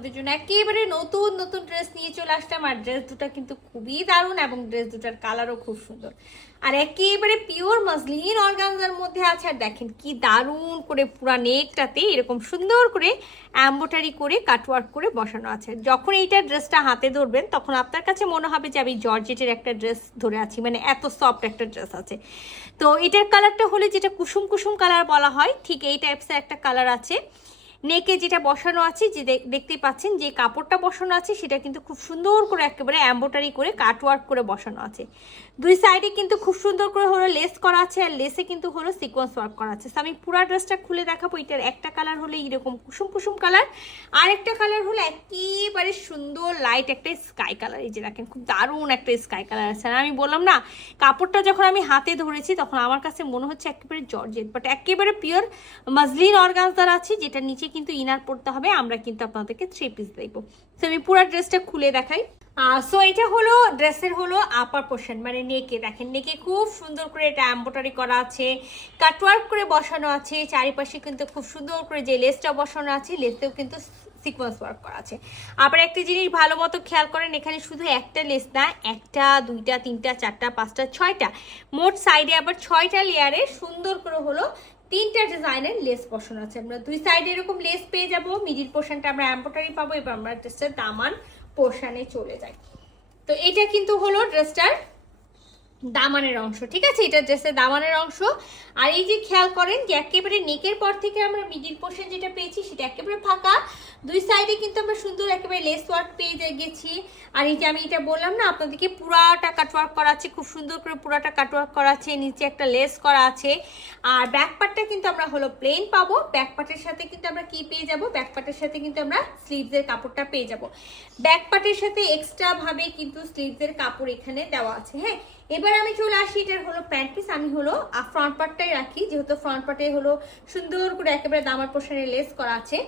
আপনাদের জন্য একেবারে নতুন নতুন ড্রেস নিয়ে চলে আসলাম। আর ড্রেস দুটো কিন্তু খুবই দারুণ এবং ড্রেস দুটার কালারও খুব সুন্দর আর একেবারে পিওর মসলিন অর্গানজার মধ্যে আছে। আর দেখেন কি দারুণ করে পুরা নেকটাতে এরকম সুন্দর করে এমব্রয়ডারি করে কাটওয়ার্ক করে বসানো আছে। যখন এইটা ড্রেসটা হাতে ধরবেন তখন আপনার কাছে মনে হবে যে আমি জর্জেটের একটা ড্রেস ধরে আছি, মানে এত সফট একটা ড্রেস আছে। তো এটার কালারটা হলে যেটা কুসুম কুসুম কালার বলা হয়, ঠিক এই টাইপসের একটা কালার আছে। নেকে যেটা বসানো আছে, যে দেখতে পাচ্ছেন যে কাপড়টা বসানো আছে সেটা কিন্তু খুব সুন্দর করে একেবারে এমব্রয়ডারি করে কাটওয়ার্ক করে বসানো আছে। দুই সাইডে কিন্তু খুব সুন্দর করে হলো লেস করা আছে, আর লেসে কিন্তু হলো সিকোয়েন্স ওয়ার্ক করা আছে। আমি পুরো ড্রেসটা খুলে দেখাবো। এটার একটা কালার হলো এরকম কুসুম কুসুম কালার, আর একটা কালার হলো একেবারে সুন্দর লাইট একটা স্কাই কালার। এই যে দেখেন খুব দারুণ একটা স্কাই কালার আছে। আর আমি বললাম না, কাপড়টা যখন আমি হাতে ধরেছি তখন আমার কাছে মনে হচ্ছে একেবারে জর্জেট, বাট একেবারে পিওর মসলিন অর্গানজার আছে, যেটা নিচে কিন্তু ইনার পড়তে হবে। আমরা কিন্তু আপনাদেরকে 3 পিস দেবো। তো আমি পুরো ড্রেসটা খুলে দেখাই। সো এটা হলো ড্রেসের হলো আপার পোর্শন, মানে নেকে দেখেন, নেকে খুব সুন্দর করে এটা এমব্রয়ডারি করা আছে, কাটওয়ার্ক করে বসানো আছে। চারিপাশে কিন্তু খুব সুন্দর করে যে লেসটা বসানো আছে, লেসেও কিন্তু সিকোয়েন্স ওয়ার্ক করা আছে। আবার একটা জিনিস ভালো মতো খেয়াল করেন, এখানে শুধু একটা লেস না, একটা দুইটা তিনটা চারটা পাঁচটা ছয়টা, মোট সাইডে আবার 6টা লেয়ারে সুন্দর করে হলো 3টা ডিজাইনের লেস বসানো আছে। আমরা দুই সাইডে এরকম লেস পেয়ে যাব, মিডিল পোর্শনটা আমরা এমব্রয়ডারি পাবো। এবার আমরা ড্রেসটার দামান পোর্শনে চলে যাই। তো এটা কিন্তু হলো ড্রেসটার দামানের অংশ, ঠিক আছে, এটা ড্রেসের দামানের অংশ। আর এই যে খেয়াল করেন যে একেবারে নেকের পর থেকে আমরা মিডিল পোর্শন যেটা পেয়েছি সেটা একেবারে ফাঁকা, দুই সাইডে কিন্তু আমরা সুন্দর একেবারে লেস ওয়ার্ক পেয়ে গেছি। আর এই যে আমি এটা বললাম না আপনাদেরকে, পুরাটা কাটওয়ার্ক করা আছে, খুব সুন্দর করে পুরাটা কাটওয়ার্ক করা আছে, নিচে একটা লেস করা আছে। আর ব্যাক পার্টটা কিন্তু আমরা হলো প্লেন পাবো। ব্যাক পার্টের সাথে কিন্তু আমরা কি পেয়ে যাব, ব্যাক পার্টের সাথে কিন্তু আমরা স্লিভসের কাপড়টা পেয়ে যাব। ব্যাক পার্টের সাথে এক্সট্রা ভাবে কিন্তু স্লিভসের কাপড় এখানে দেওয়া আছে। হ্যাঁ, এবার আমি চলে আসি, এটার হলো প্যান্ট পিস। আমি হলো ফ্রন্ট পার্টটাই রাখি, যেহেতু ফ্রন্ট পার্টে হলো সুন্দর করে একেবারে দামার পোর্শনে লেস করা আছে।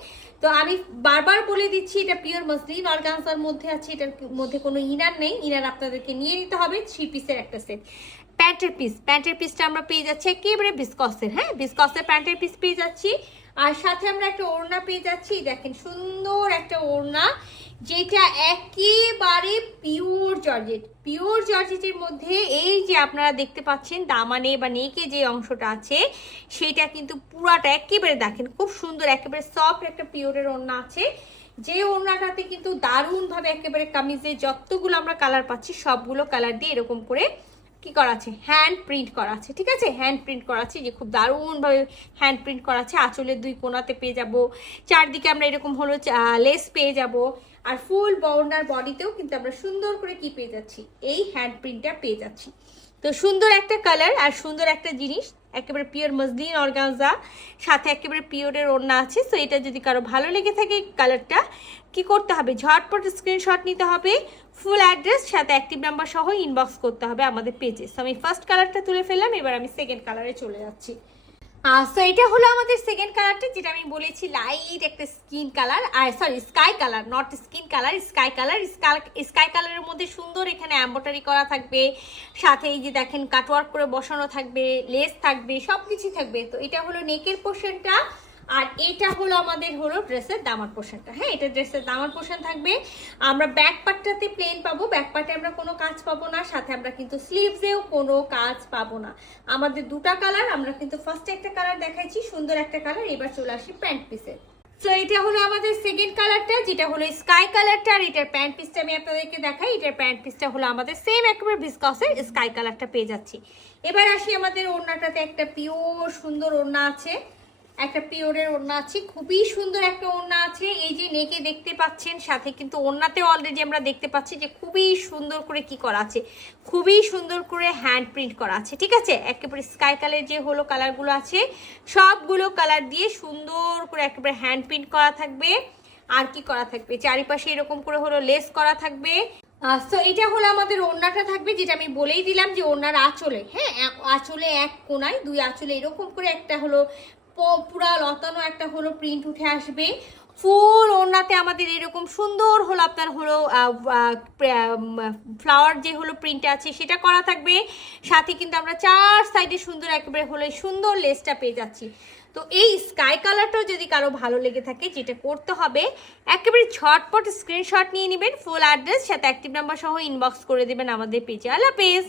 তো আমি বারবার বলে দিচ্ছি, এটা পিওর মসলিন অর্গানজার মধ্যে আছে, এটার মধ্যে কোনো ইনার নেই। ইনার আপনাদেরকে নিয়ে নিতে হবে। 3 পিসের একটা সেট। প্যান্টের পিসটা আমরা পেয়ে যাচ্ছি একেবারে বিসকসের, হ্যাঁ, বিসকসের প্যান্টের পিস পেয়ে যাচ্ছি। আর সাথে আমরা একটা ওড়না পেয়ে যাচ্ছি। দেখেন সুন্দর একটা ওড়না, যেটা একেবারে পিওর জর্জেটের মধ্যে এই যে আপনারা দেখতে পাচ্ছেন দামানে বা নেকে যে অংশটা আছে সেটা কিন্তু পুরাটা একেবারে দেখেন খুব সুন্দর, একেবারে সফট একটা পিওরের ওড়না আছে। যে ওড়নাটাতে কিন্তু দারুণভাবে একেবারে কামিজে যতগুলো আমরা কালার পাচ্ছি সবগুলো কালার দিয়ে এরকম করে কি করা আছে, হ্যান্ড প্রিন্ট করা আছে, ঠিক আছে, হ্যান্ড প্রিন্ট করা আছে, যে খুব দারুণভাবে হ্যান্ড প্রিন্ট করা আছে। আঁচলের 2 কোণাতে পেয়ে যাব, চারদিকে আমরা এরকম হলো লেস পেয়ে যাব। আর ফুল বর্নার বডিতেও কিন্তু আমরা সুন্দর করে কি পেয়ে যাচ্ছি, এই হ্যান্ড প্রিন্টটা পেয়ে যাচ্ছি। তো সুন্দর একটা কালার আর সুন্দর একটা জিনিস, একেবারে পিওর মসলিন অর্গানজা, সাথে একেবারে পিওরের ওড়না আছে। সো এটা যদি কারো ভালো লেগে থাকে কালারটা, কি করতে হবে, ঝটপট স্ক্রিনশট নিতে হবে, ফুল অ্যাড্রেস সাথে অ্যাক্টিভ নাম্বার সহ ইনবক্স করতে হবে আমাদের পেজে। সো আমি ফার্স্ট কালারটা তুলে ফেললাম, এবার আমি সেকেন্ড কালারে চলে যাচ্ছি। সো এটা হলো আমাদের সেকেন্ড কালারটা, যেটা আমি বলেছি লাইট একটা স্কিন কালার, আর sorry sky colour, not skin colour, sky colour. Sky কালারের মধ্যে সুন্দর এখানে এমব্রয়ডারি করা থাকবে, সাথে এই যে দেখেন কাটওয়ার্ক করে বসানো থাকবে, লেস থাকবে, সব কিছু থাকবে। তো এটা হলো নেকের পোর্শনটা, আর এটা হলো আমাদের হলো ড্রেসের দামার পোর্শনটা। হ্যাঁ, এটা ড্রেসের দামার পোর্শন থাকবে। আমরা ব্যাক পার্টটাতে প্লেন পাবো, ব্যাক পার্টে আমরা কোনো কাজ পাবো না, সাথে আমরা কিন্তু স্লিভসেও কোনো কাজ পাবো না। আমাদের দুটা কালার, আমরা কিন্তু ফার্স্টে একটা কালার দেখাইছি, সুন্দর একটা কালার। এবার চলে আসি প্যান্ট পিসে। তো এটা হলো আমাদের সেকেন্ড কালারটা, যেটা হলো স্কাই কালারটা। আর এটার প্যান্ট পিসটা আমি আপনাদেরকে দেখাই। এটার প্যান্ট পিসটা হলো আমাদের সেম একেবারে ভিসকসের স্কাই কালারটা পেয়ে যাচ্ছি। এবার আসি আমাদের ওড়নাটাতে, একটা পিওর সুন্দর ওড়না আছে, একটা পিওরের ওড়না আছে, খুবই সুন্দর একটা ওড়না আছে। এই যে নেকে দেখতে পাচ্ছেন, সাথে কিন্তু ওড়নাতে অলরেডি আমরা দেখতে পাচ্ছি যে খুবই সুন্দর করে কি করা আছে, খুবই সুন্দর করে হ্যান্ড প্রিন্ট করা আছে, ঠিক আছে। একেবারে স্কাই কালার যে হলো কালারগুলো আছে সবগুলো কালার দিয়ে সুন্দর করে একেবারে হ্যান্ড প্রিন্ট করা থাকবে। আর কি করা থাকবে, চারিপাশে এরকম করে হলো লেস করা থাকবে। তো এটা হলো আমাদের ওড়নাটা থাকবে, যেটা আমি বলেই দিলাম যে ওড়নার আঁচলে, হ্যাঁ, আঁচলে এক কোনায়, দুই আঁচলে এরকম করে একটা হলো পুরা লতানো একটা হলো প্রিন্ট উঠে আসবে। ফুল ওড়নাতে আমাদের এরকম সুন্দর হলো আপনার হলো ফ্লাওয়ার যে হলো প্রিন্ট আছে সেটা করা থাকবে। সাথে কিন্তু আমরা 4 সাইডে সুন্দর একেবারে হলো সুন্দর লেসটা পেয়ে যাচ্ছি। তো এই স্কাই কালারটাও যদি কারো ভালো লেগে থাকে, যেটা করতে হবে একেবারে ঝটপট স্ক্রিনশট নিয়ে নেবেন, ফুল অ্যাড্রেস সাথে অ্যাক্টিভ নাম্বার সহ ইনবক্স করে দেবেন আমাদের পেজে। আল্লাহ হাফেজ।